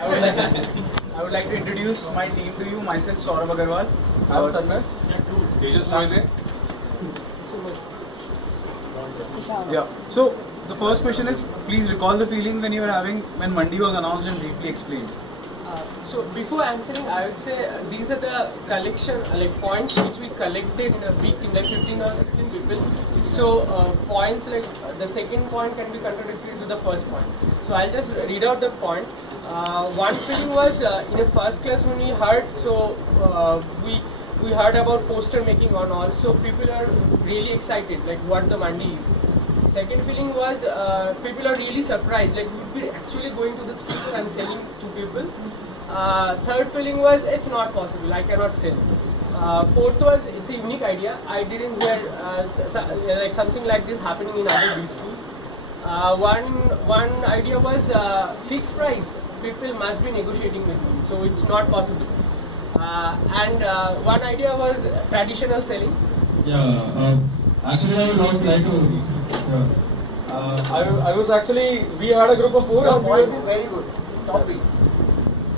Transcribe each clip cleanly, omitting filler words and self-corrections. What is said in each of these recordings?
I would like to introduce my team to you. Myself, Saurabh Agarwal. I'm Tanmay. Yeah. So the first question is, please recall the feeling when you were having when Mandi was announced and briefly explained. So before answering, I would say these are the collection points which we collected in a week in 15 or 16 people. So points the second point can be contradictory to the first point. So I'll just read out the point. One feeling was in a first class when we heard, so we heard about poster making on all. So people are really excited, like what the Mandi is. Second feeling was people are really surprised, like we would be actually going to the streets and selling to people. Third feeling was it's not possible, I cannot sell. Fourth was it's a unique idea. I didn't hear like something like this happening in other B schools. One idea was fixed price. People must be negotiating with me, so it's not possible. And one idea was traditional selling. Yeah, actually I would not like to. I was actually, we had a group of four. Your voice is very good. Stop it.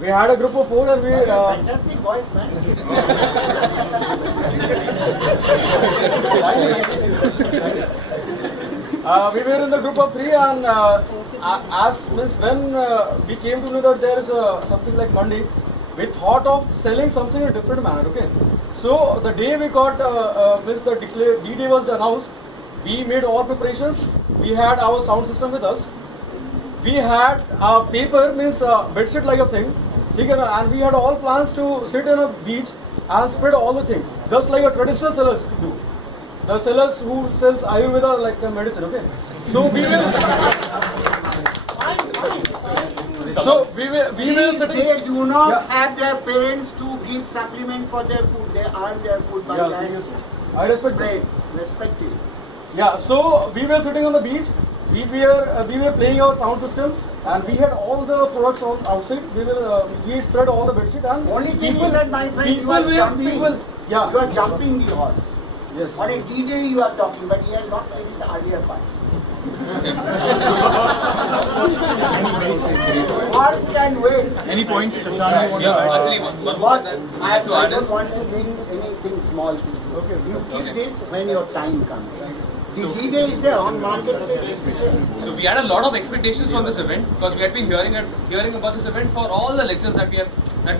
We had a group of four and we. Fantastic voice, man. We were in the group of three, and when we came to know that there is something like Mandi, we thought of selling something in a different manner. Okay, so the day we got the D-Day was announced, we made all preparations. We had our sound system with us. We had paper, bedsheet like a thing. And we had all plans to sit in a beach and spread all the things, just like a traditional sellers do. The sellers who sells Ayurveda like a medicine, okay? So we will. So we will sitting. They do not have their parents to give supplement for their food. They earn their food by that. I respect it. Respect it. Yeah. So we were sitting on the beach. We were playing our sound system, and we had all the products outside. We spread all the bedsheet and only thing is that, my friend, you are jumping. You are jumping the horse. Yes. On a D-Day you are talking, but he has not finished the earlier part. Horse can wait. Any points, Shashank? Actually, I don't want to mean anything small to you. Okay. You keep this when your time comes. The D-Day is there on marketplace. So we had a lot of expectations from this event because we had been hearing about this event for all the lectures that we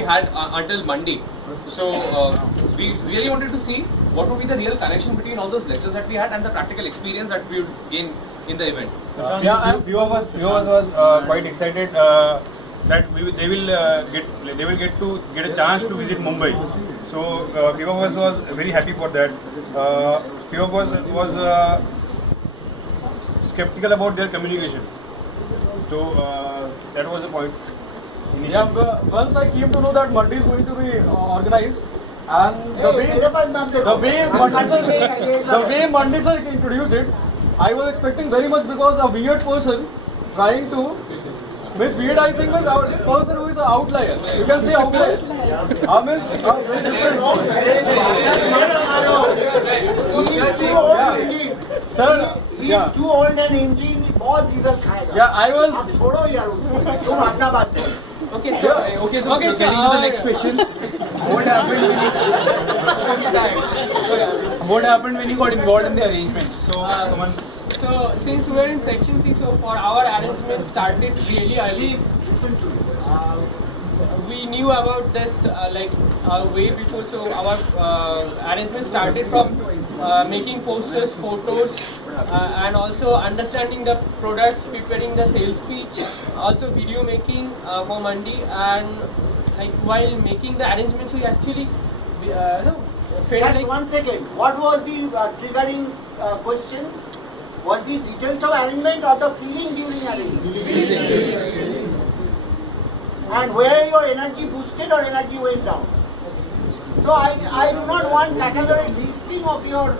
had until Monday. So we really wanted to see what would be the real connection between all those lectures that we had and the practical experience that we would gain in the event. Yeah, few of us was quite excited that they will get a chance to visit Mumbai. So few of us was very happy for that. Few of us was skeptical about their communication. So that was the point. Yeah, once I came to know that Mandi is going to be organized, and the way Mandi sir introduced it, I was expecting very much, because a weird person trying to. Weird, I think, is a person who is an outlier. You can say outlier. He is too old indeed. Sir, he is too old and engine बहुत diesel खाएगा. Yeah, I was. अब छोड़ो यार उसको. तुम अच्छा बात करो. Okay, so getting to the next question. What happened when you got involved in the arrangements? So since we were in section C, so for our arrangement started really early. We knew about this way before, so our arrangement started from making posters, photos, and also understanding the products, preparing the sales speech, also video making for Mandi, and while making the arrangements we actually Just 1 second. What was the triggering questions? Was the details of arrangement or the feeling during arrangement? And where your energy boosted or energy went down? So I do not want categorical listing of your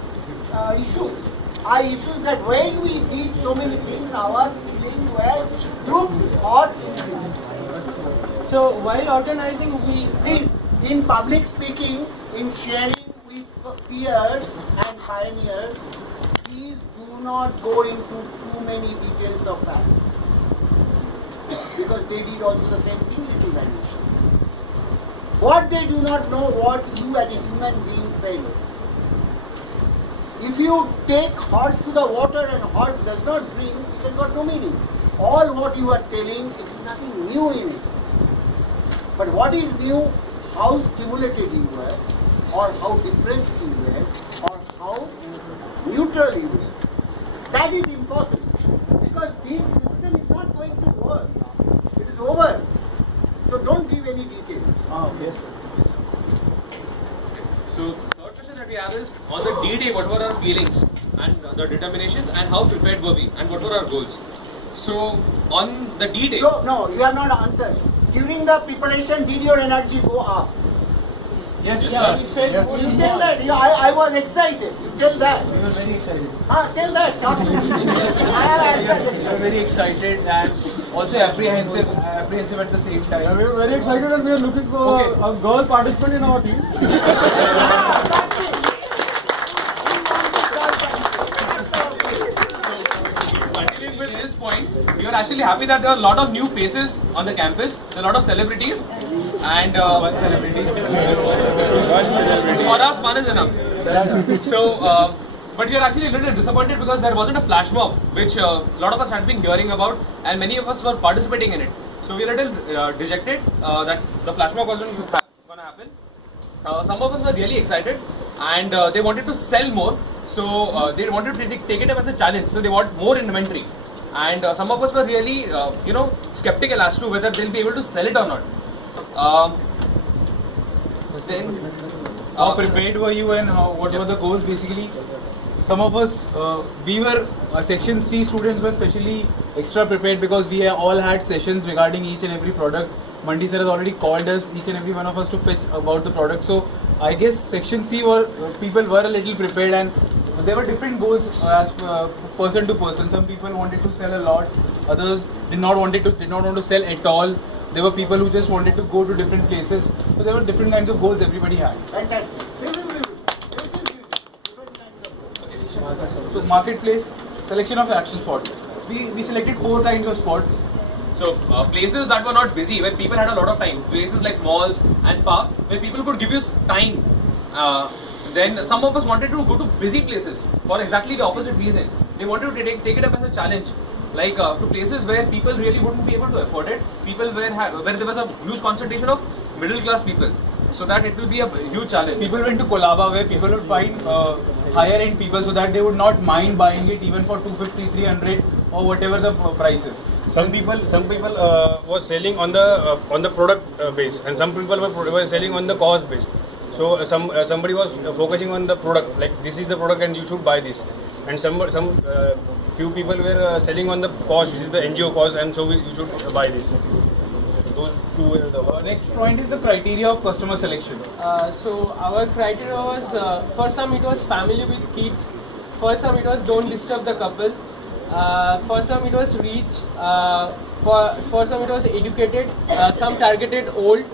issues. Our issues that when we did so many things, our feelings were truth or influence. So while organizing, please, in public speaking, in sharing with peers and pioneers, please do not go into too many details of facts, because they did also the same thing. organization. What they do not know, what you as a human being feel. If you take horse to the water and horse does not drink, it has got no meaning. All what you are telling, is nothing new in it. But what is new, how stimulated you were, or how depressed you were, or how neutral you were. That is important. Because this system is not going to work. It is over. So don't give any details. Yes, sir. So third question that we have is, on the D-Day, what were our feelings and the determinations, and how prepared were we, and what were our goals? So on the D-Day... So, no, you have not answered. During the preparation, did your energy go up? Yes, Yes, You tell that. I was excited. You tell that. We were very excited. Tell that. Talk to me. I have We answered were it. very excited and also apprehensive at the same time. We were very excited and we are looking for a girl participant in our team. Continuing with this point, we are actually happy that there are a lot of new faces on the campus, there are a lot of celebrities, and One celebrity. for us, one is enough. So, but we are actually a little disappointed because there wasn't a flash mob, which a lot of us had been hearing about, and many of us were participating in it. So we are a little dejected that the flash mob wasn't going to happen. Some of us were really excited, and they wanted to sell more. So they wanted to take it up as a challenge. So they want more inventory, and some of us were really, skeptical as to whether they'll be able to sell it or not. Then, How prepared were you, and what were the goals basically? Some of us, we were section C students were especially extra prepared because we all had sessions regarding each and every product. Mandi sir has already called us, each and every one of us, to pitch about the product. So I guess section C people were a little prepared, and there were different goals as person to person. Some people wanted to sell a lot, others did not want to sell at all. There were people who just wanted to go to different places. So there were different kinds of goals everybody had. Fantastic. So marketplace, selection of action spots. We selected 4 kinds of spots. so places that were not busy, where people had a lot of time, places like malls and parks, where people could give you time. Then some of us wanted to go to busy places for exactly the opposite reason. They wanted to take it up as a challenge, like to places where people really wouldn't be able to afford it, people where there was a huge concentration of middle class people, so that it will be a huge challenge. People went to Kolaba where people would find higher end people, so that they would not mind buying it even for 250, 300 or whatever the price is. Some people was selling on the product base, and some people were selling on the cost base. So somebody was focusing on the product, like this is the product and you should buy this. And some few people were selling on the cost. This is the NGO cost, and so you should buy this. Those two were the Next point is the criteria of customer selection. So our criteria was, for some it was family with kids, for some it was don't disturb the couple, for some it was rich, for some it was educated, some targeted old,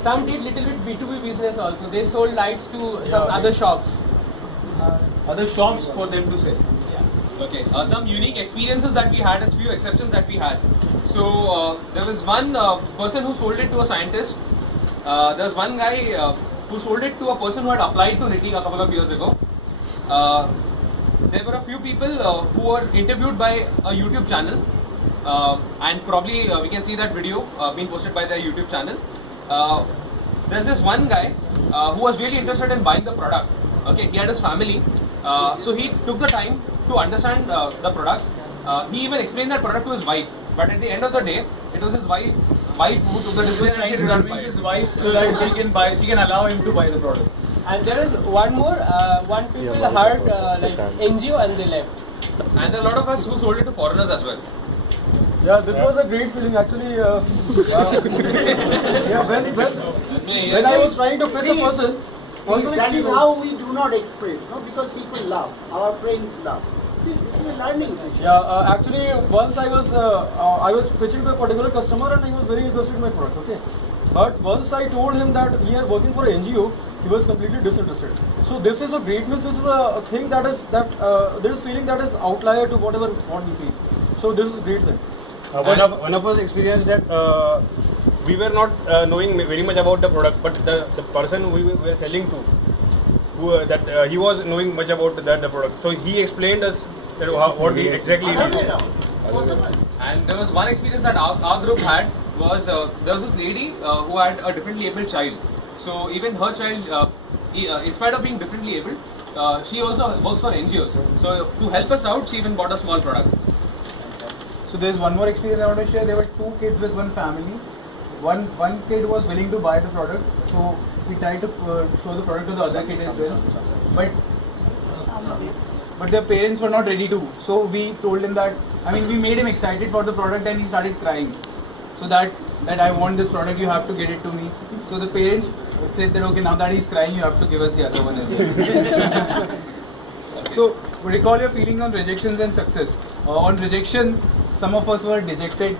some did little bit B2B business also. They sold lights to some other shops. Other shops for them to sell. Okay, some unique experiences that we had and few exceptions that we had. So there was one person who sold it to a scientist. There was one guy who sold it to a person who had applied to NITI a couple of years ago. There were a few people who were interviewed by a YouTube channel, and probably we can see that video being posted by their YouTube channel. There's this one guy who was really interested in buying the product. Okay, he had his family, so he took the time to understand the products. He even explained that product to his wife, but at the end of the day, it was his wife who took the decision and she did not buy His it. wife so that she can allow him to buy the product. And there is one more, one people heard like NGO and they left. And there are a lot of us who sold it to foreigners as well. Yeah, this was a great feeling actually. Yeah, when I was trying to pitch a person, That is how we do not express, no? Because people love, our friends love. This is a learning session. yeah, actually once I was pitching to a particular customer and he was very interested in my product. Okay, but once I told him that we are working for an NGO, he was completely disinterested. So this is a greatness. This is a thing that is there is feeling that is outlier to what we feel. So this is a great thing. One of us experienced that we were not knowing very much about the product, but the person we were selling to, he was knowing much about the product. So he explained us that what he exactly it is. And there was one experience that our group had was there was this lady who had a differently abled child. So even her child, in spite of being differently abled, she also works for NGOs. So to help us out, she even bought a small product. So there's one more experience I want to share. There were two kids with one family. One kid was willing to buy the product, so we tried to show the product to the other kid as well. But their parents were not ready to. So we told him that, we made him excited for the product and he started crying. So that I want this product, you have to get it to me. So the parents said that, okay, now that he's crying, you have to give us the other one as well. So recall your feelings on rejections and success. On rejection, some of us were dejected,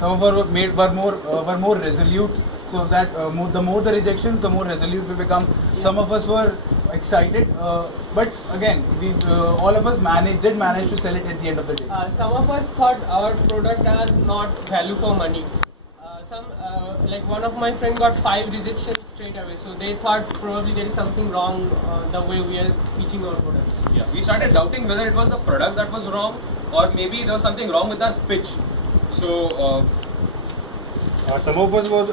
some of us were more resolute. So that the more the rejections, the more resolute we become. Some of us were excited, but again, we all of us did manage to sell it at the end of the day. Some of us thought our product has not value for money. Like one of my friends got 5 rejections straight away, so they thought probably there is something wrong the way we are teaching our product. Yeah, we started doubting whether it was the product that was wrong, or maybe there was something wrong with our pitch. So some of us was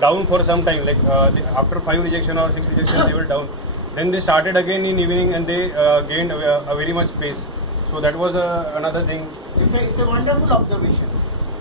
down for some time, after 5 rejection or 6 rejections they were down. Then they started again in evening and they gained a very much pace. So that was another thing. It's a wonderful observation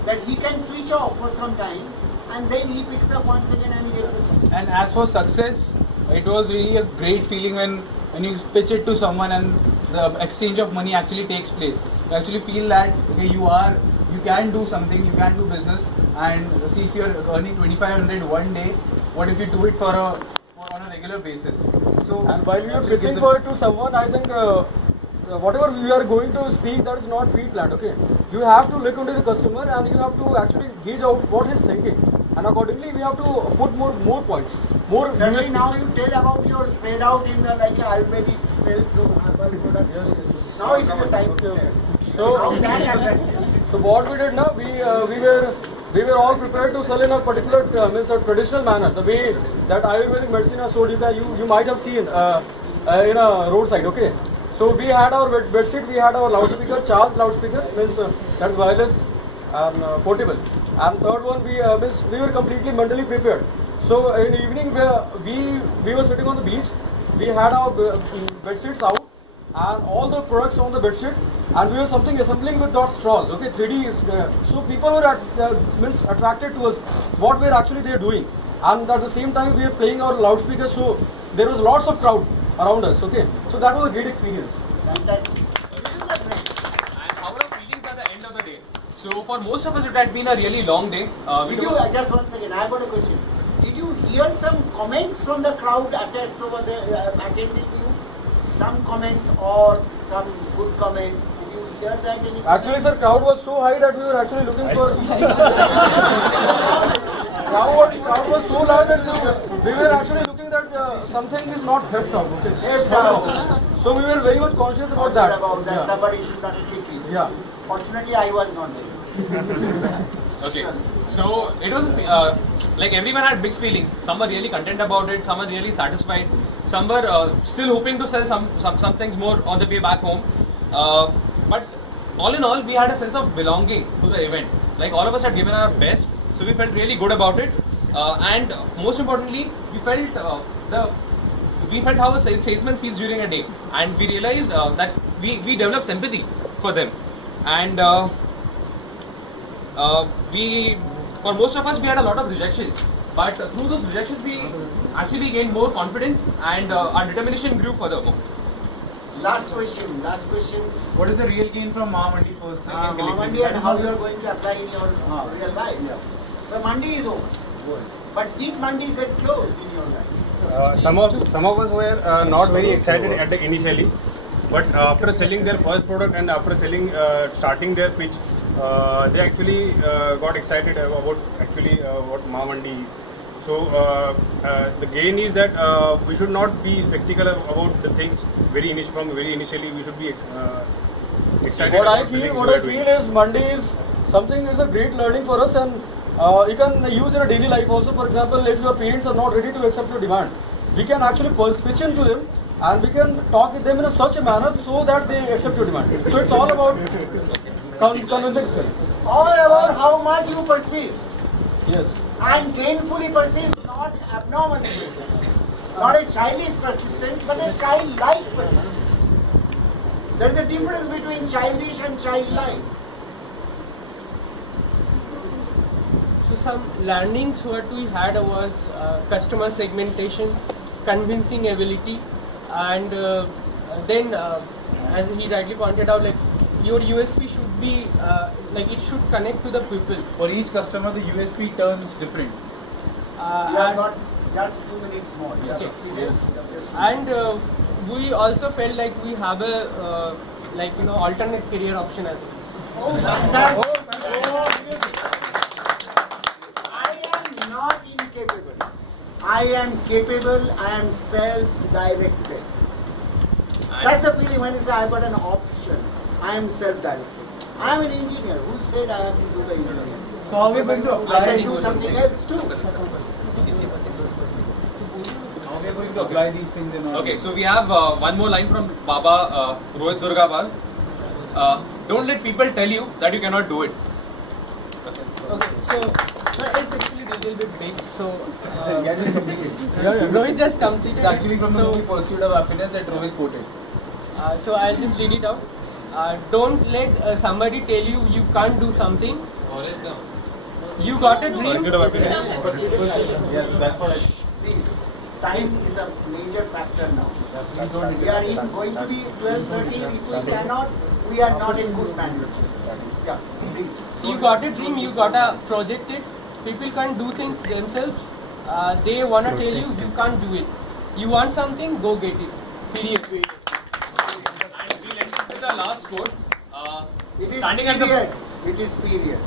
that he can switch off for some time and then he picks up once again and he gets it. And as for success, it was really a great feeling when you pitch it to someone and the exchange of money actually takes place. You actually feel that okay, you can do something, you can do business, and see if you're earning 2,500 one day, what if you do it on a regular basis? So, and while you are pitching for it to someone, I think whatever we are going to speak, that is not pre-planned. Okay, you have to look into the customer and you have to actually gauge out what he's thinking, and accordingly we have to put more points. Certainly now you tell about your spread out in the Ayurvedic sales of herbal product. Yes. Now is the time. So what we did now, we were all prepared to sell in a particular a traditional manner, the way that Ayurvedic medicine has sold. You might have seen in a roadside. Okay, so we had our bedsheet, we had our loudspeaker, charged loudspeaker, that's wireless and portable. And third one, we were completely mentally prepared. So in the evening, we were sitting on the beach. We had our bedsheets out and all the products on the bedsheet, and we were assembling with dot straws. Okay, 3D. So people were attracted to us. What we're actually there doing, and at the same time we are playing our loudspeakers. So there was lots of crowd around us. Okay, so that was a great experience. Fantastic. And our feelings at the end of the day. So for most of us, it had been a really long day. Just one second, I got a question. Did you hear some comments from the crowd attached over there, attending you? Some comments or some good comments? Did you hear that? Actually, sir, crowd was so high that we were actually looking for. crowd was so large that we were actually looking that something is not helped out. Okay? So we were very much conscious about that. Yeah. Somebody should not kick it. Yeah. Fortunately, I was not there. Okay, so it was like everyone had mixed feelings. Some were really content about it, some were really satisfied, some were still hoping to sell some things more on the way back home. But all in all, we had a sense of belonging to the event. Like all of us had given our best, so we felt really good about it. And most importantly, we felt how a salesman feels during a day, and we realized that we developed sympathy for them, and for most of us, we had a lot of rejections, but through those rejections, we actually gained more confidence, and our determination grew furthermore. Last question. What is the real gain from Mahamandi personally? Mahamandi and how you are going to apply in your real life. Yeah. The Mandi is over. But did Mandi get closed in your life? Some of us were not very excited initially, but after selling their first product and after starting their pitch, they actually got excited about what Mahamandi is. So the gain is that we should not be skeptical about the things very initially. We should be excited. What I feel is Mandi is something is a great learning for us, and you can use in a daily life also. For example, if your parents are not ready to accept your demand, we can actually pitch into them, and we can talk with them in such a manner so that they accept your demand. So it's all about convincing skill. All about how much you persist. Yes. And gainfully persist, not abnormally persist. Not a childish persistence, but a childlike persistence. There is a difference between childish and childlike. So some learnings what we had was customer segmentation, convincing ability, and then as he rightly pointed out, like your USP should be like it should connect to the people. For each customer, the USP turns different. You have got just 2 minutes more. Okay. And we also felt like we have a like alternate career option as well. I am not incapable. I am capable. I am self-directed. That's the feeling when you say I've got an option. I am self-directed. I am an engineer. Who said I have to do the engineering? So how are we going to apply? I can do something else too. How are we going to apply these things in our Okay, so we have one more line from Baba Rohit Durgapal. Don't let people tell you that you cannot do it. Okay, so it's actually a little bit big. So Rohit just completed. It's actually from the so, movie Pursuit of Happiness that Rohit quoted. So I'll just read it out. Don't let somebody tell you you can't do something. You got a dream. Yes, that's what I. Please, time is a major factor now. We are even going to be 12:30. If we cannot, we are not in good management. Yeah, please. You got a dream. You got a projected. People can't do things themselves. They wanna tell you you can't do it. You want something, go get it. Period. And we'll end with the last quote. It is Standing period. at the It is period.